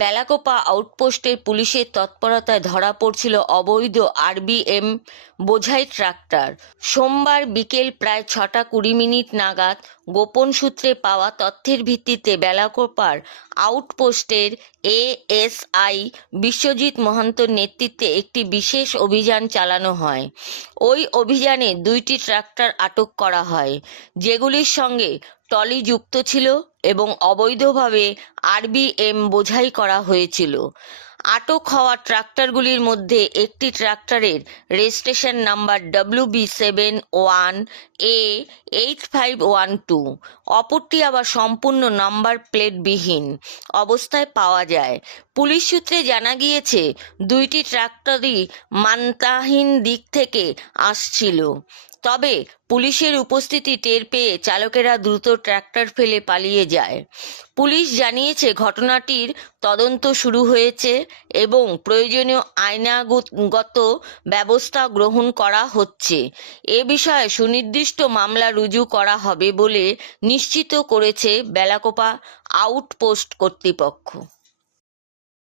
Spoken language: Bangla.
বেলাকোপা আউটপোস্টের পুলিশের তৎপরতায় ধরা পড়ছিল অবৈধ আরবিএম বোঝাই ট্রাক্টর। সোমবার বিকেল প্রায় 6:20 নাগাদ গোপন সূত্রে পাওয়া তথ্যের ভিত্তিতে বেলাকোপার আউটপোস্টের এএসআই বিশ্বজিৎ মহান্তর নেতৃত্বে একটি বিশেষ অভিযান চালানো হয়। ওই অভিযানে 2টি ট্রাক্টর আটক করা হয়, যেগুলির সঙ্গে ট্রলি যুক্ত ছিল এবং অবৈধভাবে আরবিএম বোঝাই করা হয়েছিল। আটক হওয়া ট্রাক্টরগুলির মধ্যে একটি ট্রাক্টরের রেজিস্ট্রেশন নাম্বার WB7-1A8512, অপরটি আবার সম্পূর্ণ নাম্বার প্লেটবিহীন অবস্থায় পাওয়া যায়। পুলিশ সূত্রে জানা গিয়েছে, 2টি ট্রাক্টরই মান্তাহিন দিক থেকে আসছিল। তবে পুলিশের উপস্থিতি টের পেয়ে চালকেরা দ্রুত ট্রাক্টর ফেলে পালিয়ে যায়। পুলিশ জানিয়েছে, ঘটনাটির তদন্ত শুরু হয়েছে এবং প্রয়োজনীয় আইনানুগ ব্যবস্থা গ্রহণ করা হচ্ছে। এ বিষয়ে সুনির্দিষ্ট মামলা রুজু করা হবে বলে নিশ্চিত করেছে বেলাকোপা আউটপোস্ট কর্তৃপক্ষ।